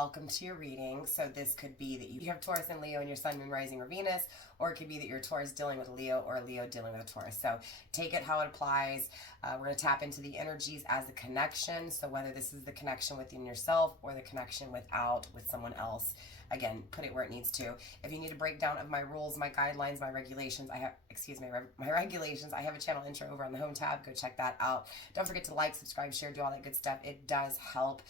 Welcome to your reading. So this could be that you have Taurus and Leo in your Sun, Moon, Rising, or Venus, or it could be that you're Taurus dealing with a Leo or a Leo dealing with a Taurus. So take it how it applies. We're going to tap into the energies as a connection. So whether this is the connection within yourself or the connection with someone else, again, put it where it needs to. If you need a breakdown of my rules, my guidelines, my regulations, my regulations, I have a channel intro over on the home tab. Go check that out. Don't forget to like, subscribe, share, do all that good stuff. It does help.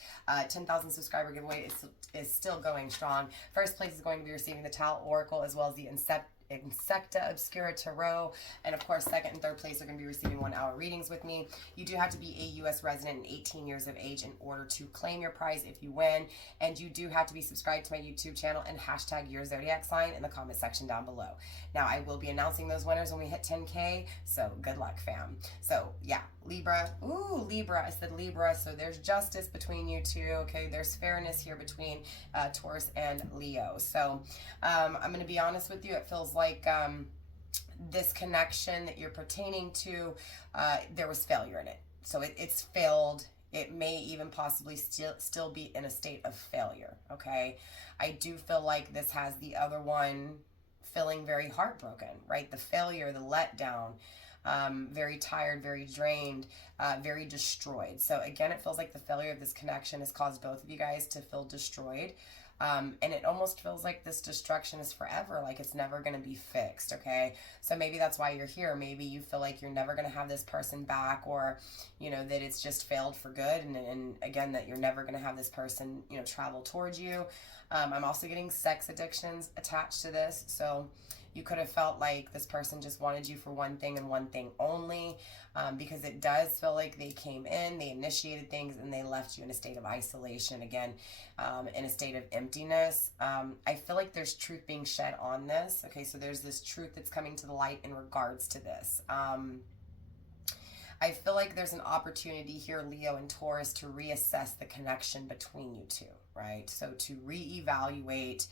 10,000 subscriber giveaway is still going strong. First place is going to be receiving the Tau Oracle as well as the Insecta Obscura Tarot, and of course second and third place are going to be receiving 1 hour readings with me. You do have to be a U.S. resident and 18 years of age in order to claim your prize if you win, and you do have to be subscribed to my YouTube channel and hashtag your zodiac sign in the comment section down below. Now I will be announcing those winners when we hit 10K, so good luck, fam. So yeah, Libra. Ooh, Libra. I said Libra, so there's justice between you two. Okay, there's fairness here between Taurus and Leo. So I'm going to be honest with you. It feels like this connection that you're pertaining to, there was failure in it. So it's failed. It may even possibly still be in a state of failure. Okay, I do feel like this has the other one feeling very heartbroken, right? The failure, the letdown. Very tired, very drained, very destroyed. So again, it feels like the failure of this connection has caused both of you guys to feel destroyed. And it almost feels like this destruction is forever, like it's never going to be fixed, okay? So maybe that's why you're here. Maybe you feel like you're never going to have this person back, or, you know, that it's just failed for good. And again, that you're never going to have this person, you know, travel towards you. I'm also getting sex addictions attached to this. So you could have felt like this person just wanted you for one thing and one thing only, because it does feel like they came in, they initiated things, and they left you in a state of isolation, again, in a state of emptiness. I feel like there's truth being shed on this. Okay, so there's this truth that's coming to the light in regards to this. I feel like there's an opportunity here, Leo and Taurus, to reassess the connection between you two, right? So to reevaluate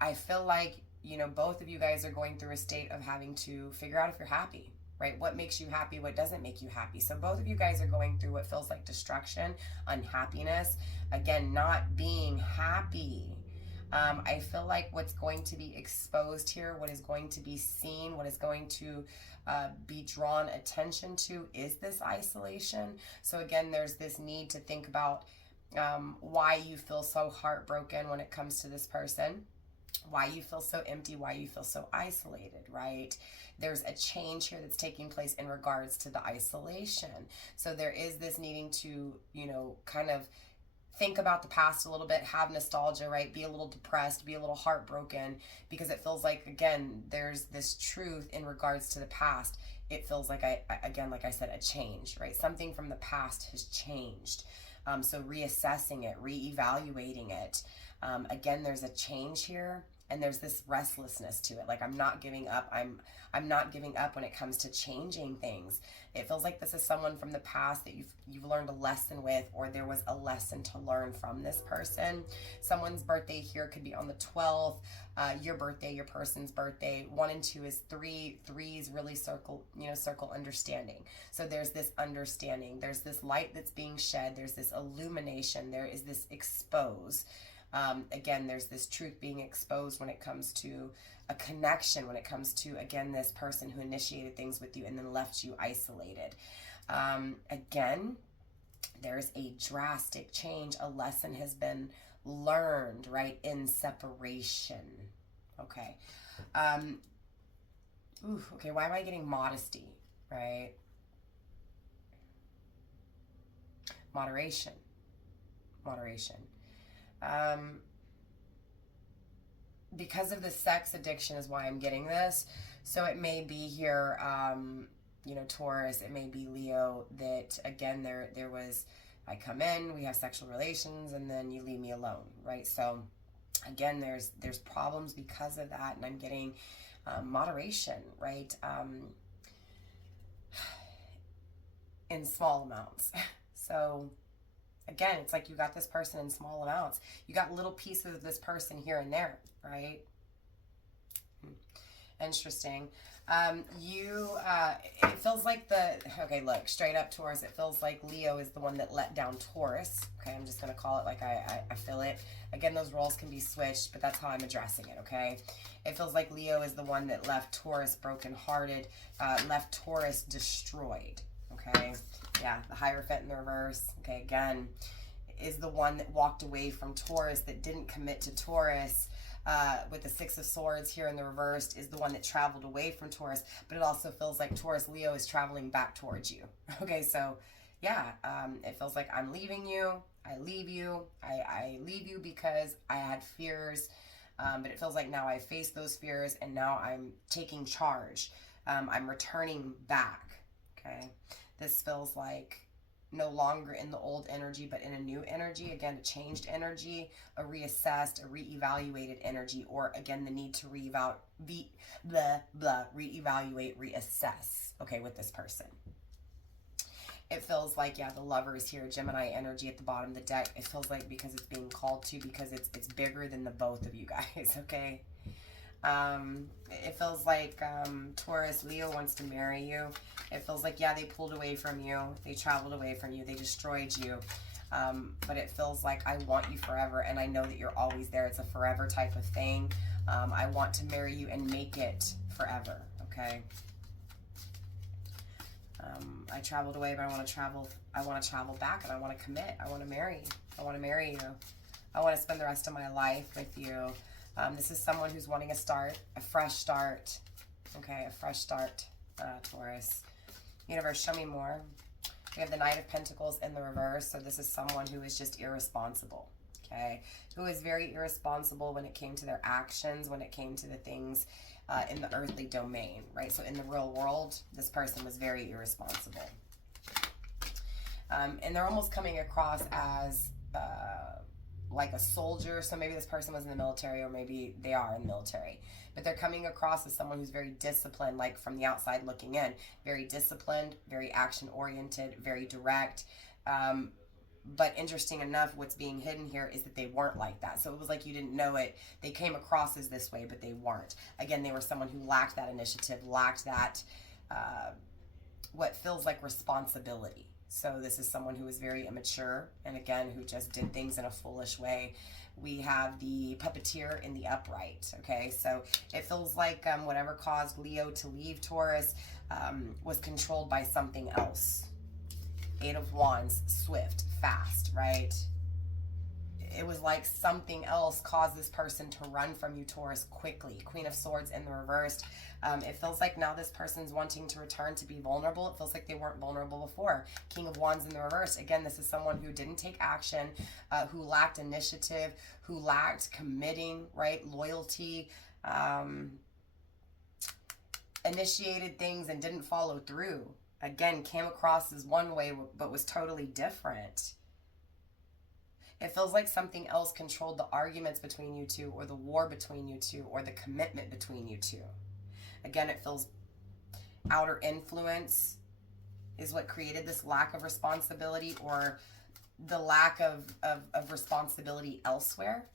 I feel like, you know, both of you guys are going through a state of having to figure out if you're happy, right? What makes you happy? What doesn't make you happy? So both of you guys are going through what feels like destruction, unhappiness, again, not being happy. I feel like what's going to be exposed here, what is going to be seen, what is going to be drawn attention to is this isolation. So again, there's this need to think about why you feel so heartbroken when it comes to this person, why you feel so empty, why you feel so isolated, right? There's a change here that's taking place in regards to the isolation. So there is this needing to, you know, kind of think about the past a little bit, have nostalgia, right? Be a little depressed, be a little heartbroken, because it feels like, again, there's this truth in regards to the past. It feels like, again, like I said, a change, right? Something from the past has changed. So reassessing it, reevaluating it. Again, there's a change here, and there's this restlessness to it. Like, I'm not giving up. I'm not giving up when it comes to changing things. It feels like this is someone from the past that you've learned a lesson with, or there was a lesson to learn from this person. Someone's birthday here could be on the 12th. Your birthday, your person's birthday. 1 and 2 is 3. 3 is really circle understanding. So there's this understanding. There's this light that's being shed. There's this illumination. There is this expose. Again, there's this truth being exposed when it comes to a connection, when it comes to, again, this person who initiated things with you and then left you isolated. Again, there's a drastic change. A lesson has been learned, right, in separation. Okay. Okay, why am I getting modesty, right? Moderation. Because of the sex addiction is why I'm getting this. So it may be here, you know, Taurus, it may be Leo, that again, there was, I come in, we have sexual relations, and then you leave me alone, right? So again, there's problems because of that, and I'm getting moderation, right? In small amounts. So again, it's like you got this person in small amounts. You got little pieces of this person here and there, right? Interesting. It feels like okay, look, straight up Taurus, it feels like Leo is the one that let down Taurus. Okay, I'm just going to call it like I feel it. Again, those roles can be switched, but that's how I'm addressing it, okay? It feels like Leo is the one that left Taurus brokenhearted, left Taurus destroyed, okay? Yeah, the Hierophant in the reverse, okay, again, is the one that walked away from Taurus, that didn't commit to Taurus. With the Six of Swords here in the reversed is the one that traveled away from Taurus, but it also feels like Taurus Leo is traveling back towards you. Okay, so yeah, it feels like I'm leaving you. I leave you. I leave you because I had fears, but it feels like now I face those fears and now I'm taking charge. I'm returning back. Okay, this feels like no longer in the old energy, but in a new energy. Again, a changed energy, a reassessed, a reevaluated energy, or again, the need to reevaluate, reassess, okay, with this person. It feels like, yeah, the Lovers here, Gemini energy at the bottom of the deck. It feels like because it's being called to, because it's bigger than the both of you guys, okay? It feels like Taurus, Leo wants to marry you. It feels like, yeah, they pulled away from you. They traveled away from you. They destroyed you. But it feels like I want you forever, and I know that you're always there. It's a forever type of thing. I want to marry you and make it forever, okay? I traveled away, but I want to travel back, and I want to commit. I want to marry. I want to marry you. I want to spend the rest of my life with you. This is someone who's wanting a start, a fresh start. Okay, a fresh start, Taurus. Universe, show me more. We have the Knight of Pentacles in the reverse. So this is someone who is just irresponsible, okay? Who is very irresponsible when it came to their actions, when it came to the things in the earthly domain, right? So in the real world, this person was very irresponsible. And they're almost coming across as like a soldier. So maybe this person was in the military, or maybe they are in the military. But they're coming across as someone who's very disciplined, like from the outside looking in. Very disciplined, very action-oriented, very direct. But interesting enough, what's being hidden here is that they weren't like that. So it was like you didn't know it. They came across as this way, but they weren't. Again, they were someone who lacked that initiative, lacked that, what feels like responsibility. So this is someone who is very immature, and again, who just did things in a foolish way. We have the Puppeteer in the upright, okay? So it feels like whatever caused Leo to leave Taurus was controlled by something else. Eight of Wands, swift, fast, right? It was like something else caused this person to run from you, Taurus, quickly. Queen of Swords in the reversed. It feels like now this person's wanting to return to be vulnerable. It feels like they weren't vulnerable before. King of Wands in the reverse. Again, this is someone who didn't take action, who lacked initiative, who lacked committing, right? Loyalty, initiated things and didn't follow through. Again, came across as one way, but was totally different. It feels like something else controlled the arguments between you two, or the war between you two, or the commitment between you two. Again, it feels outer influence is what created this lack of responsibility, or the lack of responsibility elsewhere.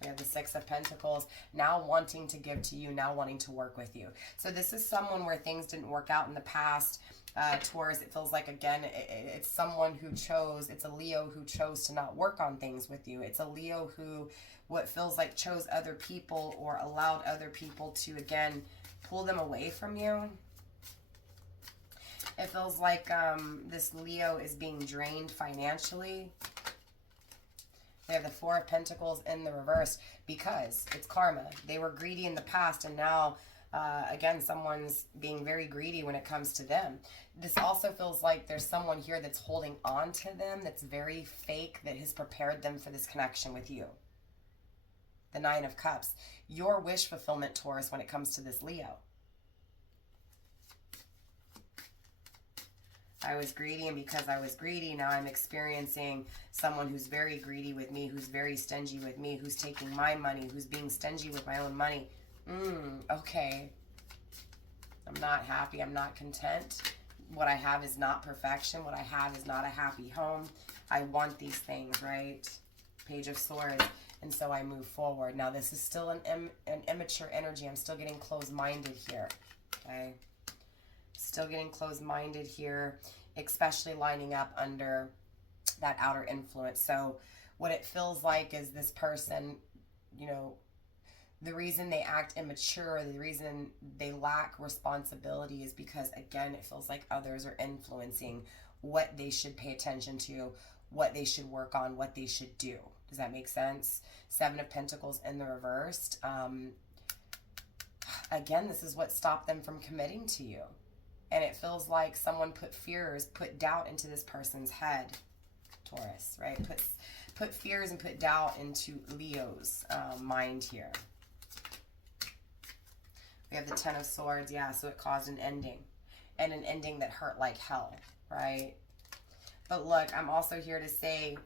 We have the Six of Pentacles, now wanting to give to you, now wanting to work with you. So this is someone where things didn't work out in the past. Taurus, it feels like, again, it's someone who chose, it's a Leo who chose to not work on things with you. It's a Leo who, what feels like, chose other people, or allowed other people to, again, pull them away from you. It feels like this Leo is being drained financially. They have the Four of Pentacles in the reverse because it's karma. They were greedy in the past, and now, again, someone's being very greedy when it comes to them. This also feels like there's someone here that's holding on to them, that's very fake, that has prepared them for this connection with you. The Nine of Cups. Your wish fulfillment, Taurus, when it comes to this Leo. I was greedy, and because I was greedy, now I'm experiencing someone who's very greedy with me, who's very stingy with me, who's taking my money, who's being stingy with my own money. Okay. I'm not happy. I'm not content. What I have is not perfection. What I have is not a happy home. I want these things, right? Page of Swords. and so I move forward. Now, this is still an immature energy. I'm still getting closed-minded here, okay? Still getting closed-minded here, especially lining up under that outer influence. So what it feels like is this person, you know, the reason they act immature, the reason they lack responsibility is because, again, it feels like others are influencing what they should pay attention to, what they should work on, what they should do. Does that make sense? Seven of Pentacles in the reversed. Again, this is what stopped them from committing to you. And it feels like someone put doubt into this person's head, Taurus, right? Put fears and put doubt into Leo's mind here. We have the Ten of Swords, yeah, so it caused an ending. And an ending that hurt like hell, right? But look, I'm also here to say,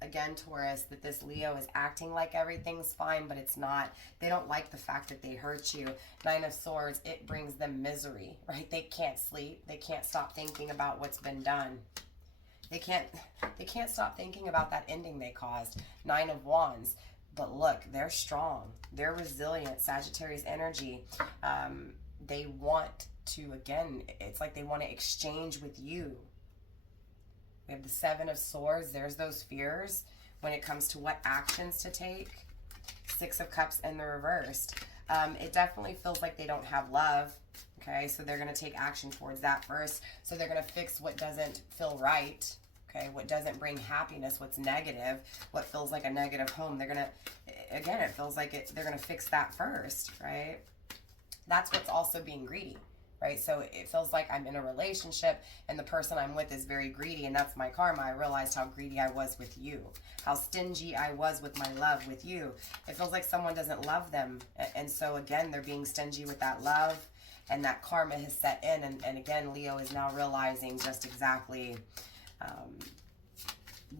again, Taurus, that this Leo is acting like everything's fine, but it's not. They don't like the fact that they hurt you. Nine of Swords, it brings them misery, right? They can't sleep. They can't stop thinking about what's been done. They can't stop thinking about that ending they caused. Nine of Wands. But look, they're strong. They're resilient. Sagittarius energy. They want to, again, it's like they want to exchange with you. We have the Seven of Swords. There's those fears when it comes to what actions to take. Six of Cups in the reversed. It definitely feels like they don't have love. Okay, so they're going to take action towards that first. So they're going to fix what doesn't feel right. Okay, what doesn't bring happiness, what's negative, what feels like a negative home. They're going to, again, it feels like they're going to fix that first, right? That's what's also being greedy, right? So it feels like I'm in a relationship and the person I'm with is very greedy, and that's my karma. I realized how greedy I was with you, how stingy I was with my love with you. It feels like someone doesn't love them. And so, again, they're being stingy with that love, and that karma has set in. And again, Leo is now realizing just exactly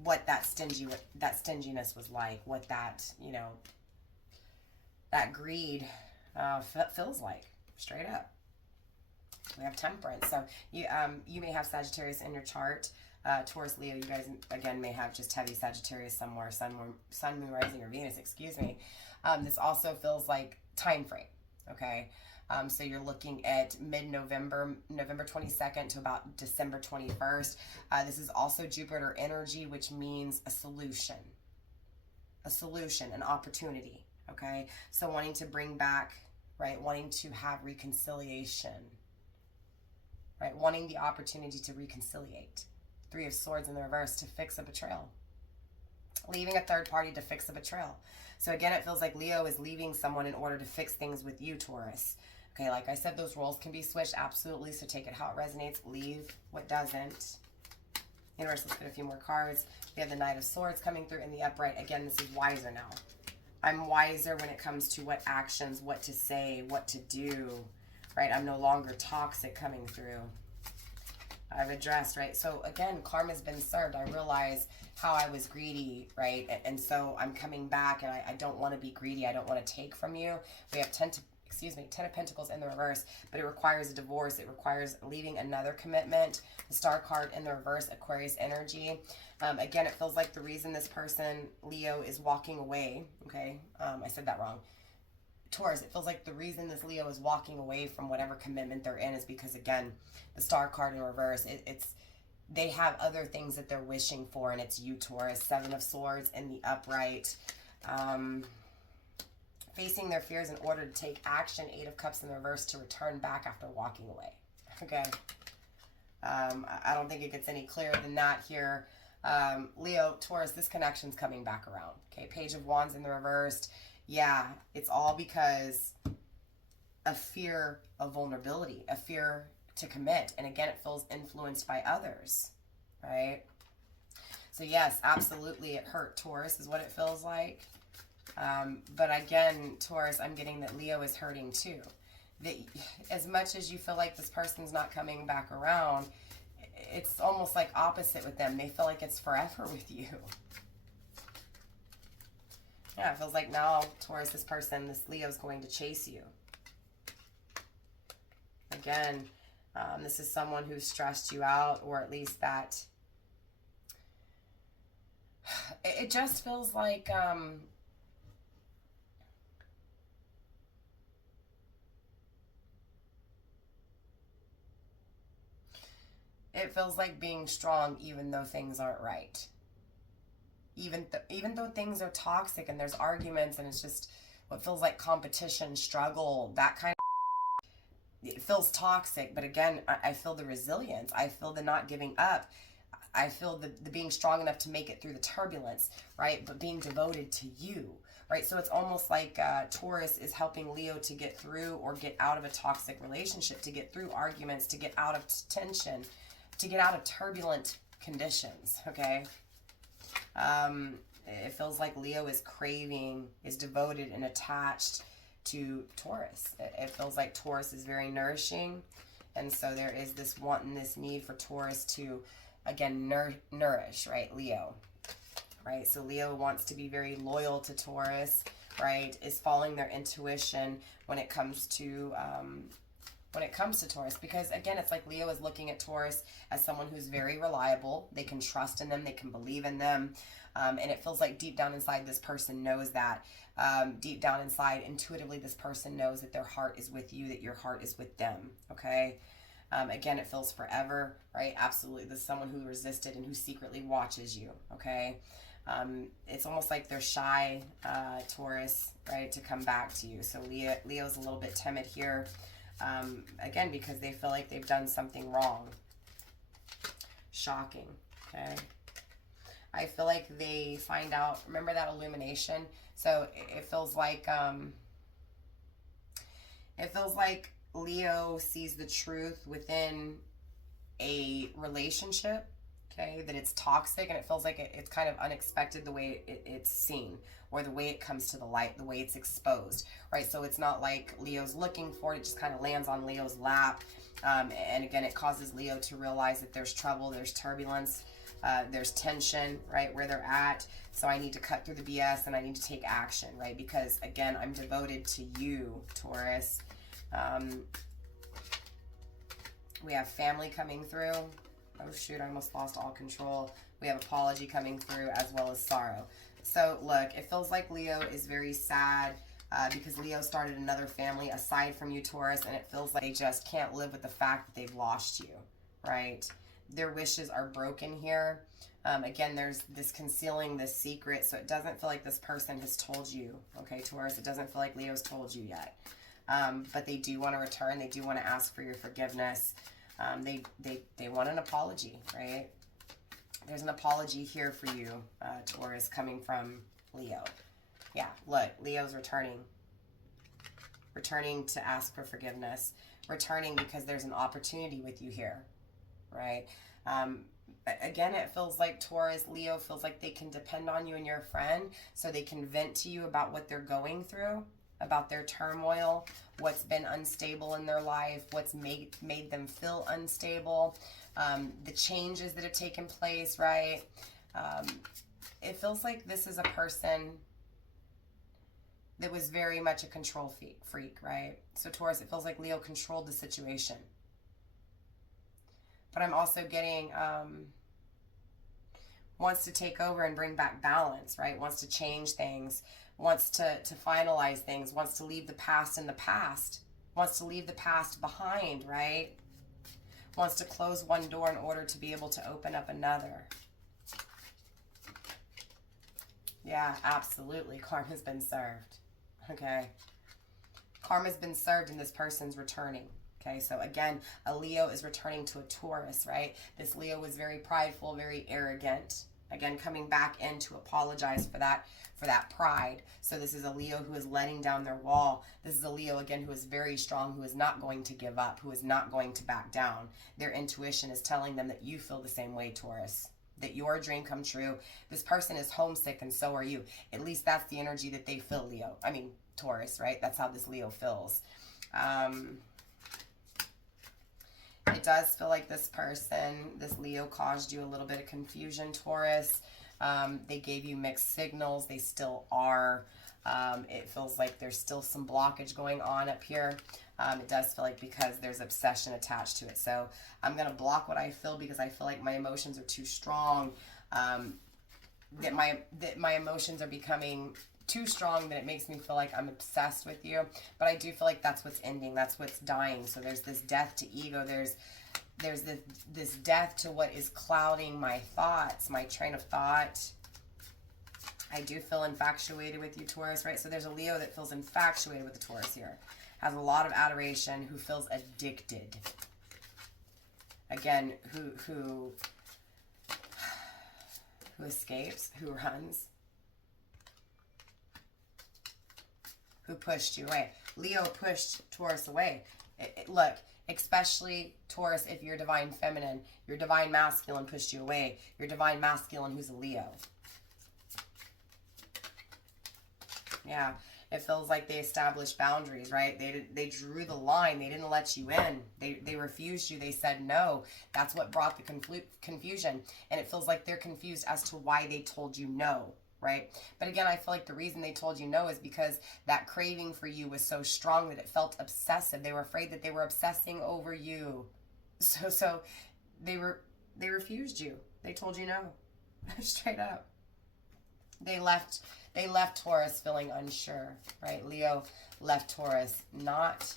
what that stinginess was like, what that, you know, that greed feels like, straight up. We have Temperance. So you may have Sagittarius in your chart. Taurus, Leo, you guys, again, may have just heavy Sagittarius somewhere, Sun, Moon, Rising, or Venus, excuse me. This also feels like time frame, okay? So you're looking at mid-November, November 22nd to about December 21st. This is also Jupiter energy, which means a solution, an opportunity, okay? So wanting to bring back, right, wanting to have reconciliation, right? Wanting the opportunity to reconciliate. Three of Swords in the reverse, to fix a betrayal. Leaving a third party to fix a betrayal. So again, it feels like Leo is leaving someone in order to fix things with you, Taurus. Okay, like I said, those roles can be switched, absolutely, so take it how it resonates. Leave what doesn't. Universe, let's get a few more cards. We have the Knight of Swords coming through in the upright. Again, this is wiser now. I'm wiser when it comes to what actions, what to say, what to do, right? I'm no longer toxic coming through. I've addressed, right? So again, karma's been served. I realize how I was greedy, right? And so I'm coming back, and I don't want to be greedy. I don't want to take from you. We have Ten of Pentacles in the reverse, but it requires a divorce. It requires leaving another commitment. The Star card in the reverse, Aquarius energy. Again, it feels like the reason this person, Leo, is walking away, okay? I said that wrong. Taurus, it feels like the reason this Leo is walking away from whatever commitment they're in is because, again, the Star card in reverse, they have other things that they're wishing for, and it's you, Taurus. Seven of Swords in the upright. Facing their fears in order to take action. Eight of Cups in the reverse, to return back after walking away. Okay. I don't think it gets any clearer than that here. Leo, Taurus, this connection's coming back around. Okay, Page of Wands in the reversed. Yeah, it's all because of fear of vulnerability, a fear to commit. And again, it feels influenced by others, right? So yes, absolutely, it hurt, Taurus, is what it feels like. But again, Taurus, I'm getting that Leo is hurting too. That as much as you feel like this person's not coming back around, it's almost like opposite with them. They feel like it's forever with you. Yeah, it feels like now, Taurus, this Leo's going to chase you. Again, this is someone who's stressed you out, or at least that... It just feels like it feels like being strong even though things aren't right. Even though things are toxic and there's arguments and it's just what feels like competition, struggle, that kind of, it feels toxic. But again, I feel the resilience. I feel the not giving up. I feel the being strong enough to make it through the turbulence, right? But being devoted to you, right? So it's almost like Taurus is helping Leo to get through or get out of a toxic relationship, to get through arguments, to get out of tension, to get out of turbulent conditions, okay? It feels like Leo is craving, is devoted and attached to Taurus. It feels like Taurus is very nourishing. And so there is this want and this need for Taurus to, again, nourish, right? Leo, right? So Leo wants to be very loyal to Taurus, right? Is following their intuition when it comes to Taurus, because again, it's like Leo is looking at Taurus as someone who's very reliable. They can trust in them. They can believe in them. And it feels like deep down inside, this person knows that. Deep down inside, intuitively, this person knows that their heart is with you, that your heart is with them, okay? Again, it feels forever, right? Absolutely. This is someone who resisted and who secretly watches you, okay? It's almost like they're shy, Taurus, right, to come back to you. So Leo's a little bit timid here. Again, because they feel like they've done something wrong. Shocking, okay? I feel like they find out, remember that illumination? So it feels like Leo sees the truth within a relationship, okay, that it's toxic, and it feels like it's kind of unexpected the way it's seen, or the way it comes to the light, the way it's exposed, right? So it's not like Leo's looking for it, it just kind of lands on Leo's lap. And again, it causes Leo to realize that there's trouble, there's turbulence, there's tension, right, where they're at. So I need to cut through the BS and I need to take action, right? Because again, I'm devoted to you, Taurus. We have family coming through. Oh shoot, I almost lost all control. We have apology coming through as well as sorrow. So look, it feels like Leo is very sad because Leo started another family aside from you, Taurus, and it feels like they just can't live with the fact that they've lost you, right? Their wishes are broken here. Again, there's this concealing this secret, so it doesn't feel like this person has told you, okay, Taurus? It doesn't feel like Leo's told you yet. But they do want to return. They do want to ask for your forgiveness. They want an apology, right? There's an apology here for you, Taurus, coming from Leo. Yeah, look, Leo's returning. Returning to ask for forgiveness. Returning because there's an opportunity with you here, right? Again, it feels like Taurus, Leo feels like they can depend on you and your friend, so they can vent to you about what they're going through, about their turmoil, what's been unstable in their life, what's made them feel unstable, the changes that have taken place, right? It feels like this is a person that was very much a control freak, right? So Taurus, it feels like Leo controlled the situation. But I'm also getting wants to take over and bring back balance, right? Wants to change things, wants to finalize things, wants to leave the past in the past, wants to leave the past behind, right? Wants to close one door in order to be able to open up another. Yeah, absolutely. Karma's been served. Okay. Karma's been served and this person's returning. Okay, so again, a Leo is returning to a Taurus, right? This Leo was very prideful, very arrogant. Again, coming back in to apologize for that pride. So this is a Leo who is letting down their wall. This is a Leo, again, who is very strong, who is not going to give up, who is not going to back down. Their intuition is telling them that you feel the same way, Taurus, that your dream come true. This person is homesick and so are you. At least that's the energy that they feel, Leo. I mean, Taurus, right? That's how this Leo feels. It does feel like this person, this Leo, caused you a little bit of confusion, Taurus. They gave you mixed signals. They still are. It feels like there's still some blockage going on up here. It does feel like because there's obsession attached to it. So I'm going to block what I feel because I feel like my emotions are too strong. That my emotions are becoming too strong, that it makes me feel like I'm obsessed with you. But I do feel like that's what's ending, that's what's dying. So there's this death to ego, there's this death to what is clouding my thoughts, my train of thought. I do feel infatuated with you, Taurus, right? So there's a Leo that feels infatuated with the Taurus here. Has a lot of adoration, who feels addicted. Again, who escapes, who runs, who pushed you away. Leo pushed Taurus away. Look, especially Taurus, if you're divine feminine, your divine masculine pushed you away. Your divine masculine who's a Leo. Yeah, it feels like they established boundaries, right? They drew the line. They didn't let you in. They refused you. They said no. That's what brought the confusion. And it feels like they're confused as to why they told you no, right? But again, I feel like the reason they told you no is because that craving for you was so strong that it felt obsessive. They were afraid that they were obsessing over you. So they refused you. They told you no. Straight up. They left Taurus feeling unsure, right? Leo left Taurus not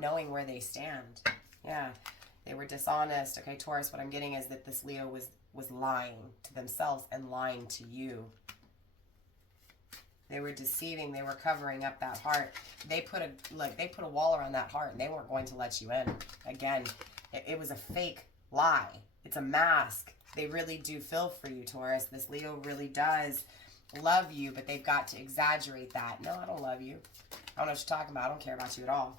knowing where they stand. Yeah, they were dishonest. Okay, Taurus, what I'm getting is that this Leo was lying to themselves and lying to you. They were deceiving. They were covering up that heart. They put a wall around that heart, and they weren't going to let you in. Again, it was a fake lie. It's a mask. They really do feel for you, Taurus. This Leo really does love you, but they've got to exaggerate that. No, I don't love you. I don't know what you're talking about. I don't care about you at all.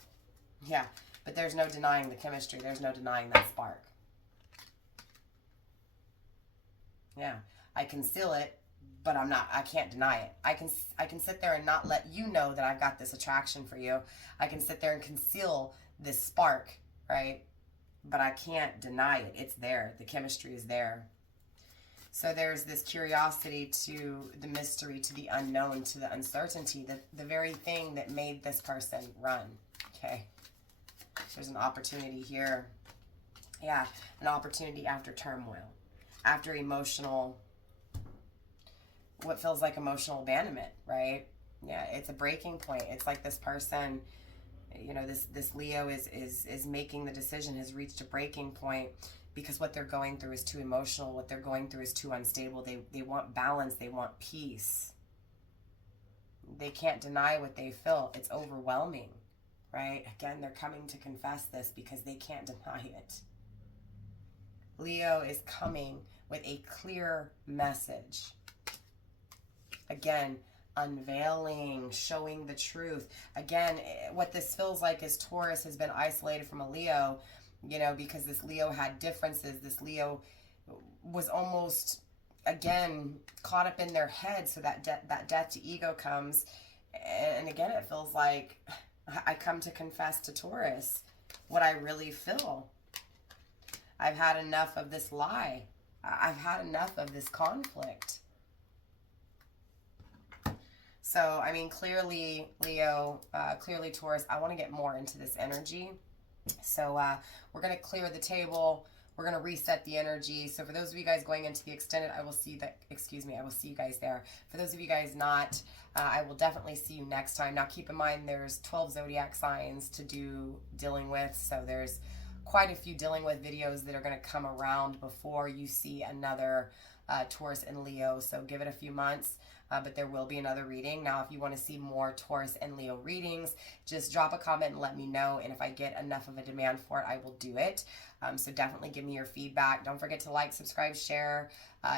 Yeah, but there's no denying the chemistry. There's no denying that spark. Yeah, I conceal it, but I can't deny it. I can sit there and not let you know that I've got this attraction for you. I can sit there and conceal this spark, right? But I can't deny it. It's there. The chemistry is there. So there's this curiosity to the mystery, to the unknown, to the uncertainty, the very thing that made this person run. Okay. There's an opportunity here. Yeah, an opportunity after turmoil, after emotional, what feels like emotional abandonment, right? Yeah, it's a breaking point. It's like this person, you know, this Leo is making the decision, has reached a breaking point because what they're going through is too emotional. What they're going through is too unstable. They want balance. They want peace. They can't deny what they feel. It's overwhelming, right? Again, they're coming to confess this because they can't deny it. Leo is coming with a clear message. Again, unveiling, showing the truth. Again, what this feels like is Taurus has been isolated from a Leo, you know, because this Leo had differences. This Leo was almost, again, caught up in their head. So that death to ego comes. And again, it feels like I come to confess to Taurus what I really feel. I've had enough of this lie. I've had enough of this conflict. So, I mean, clearly, Leo, clearly, Taurus, I want to get more into this energy. So, we're going to clear the table. We're going to reset the energy. So, for those of you guys going into the extended, I will see you guys there. For those of you guys not, I will definitely see you next time. Now, keep in mind, there's 12 zodiac signs to do dealing with. So, there's quite a few dealing with videos that are going to come around before you see another Taurus and Leo. So, give it a few months. But there will be another reading. Now, if you want to see more Taurus and Leo readings, just drop a comment and let me know. And if I get enough of a demand for it, I will do it. So definitely give me your feedback. Don't forget to like, subscribe, share.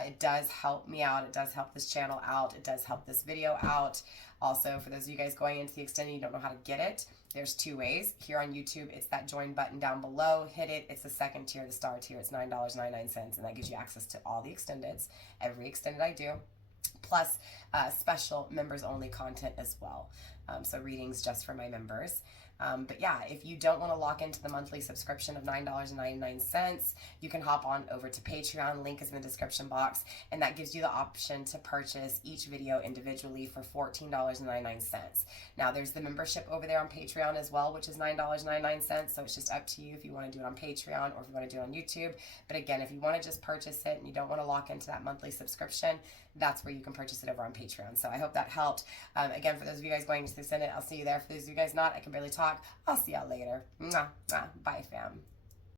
It does help me out. It does help this channel out. It does help this video out. Also, for those of you guys going into the extended, you don't know how to get it, there's two ways. Here on YouTube, it's that join button down below. Hit it. It's the second tier, the star tier. It's $9.99, and that gives you access to all the extendeds, every extended I do. Plus special members only content as well. So readings just for my members. But yeah, if you don't want to lock into the monthly subscription of $9.99, you can hop on over to Patreon. Link is in the description box. And that gives you the option to purchase each video individually for $14.99. Now, there's the membership over there on Patreon as well, which is $9.99. So it's just up to you if you want to do it on Patreon or if you want to do it on YouTube. But again, if you want to just purchase it and you don't want to lock into that monthly subscription, that's where you can purchase it over on Patreon. So I hope that helped. Again, for those of you guys going to the Senate, I'll see you there. For those of you guys not, I can barely talk. I'll see y'all later. Mwah, mwah. Bye, fam.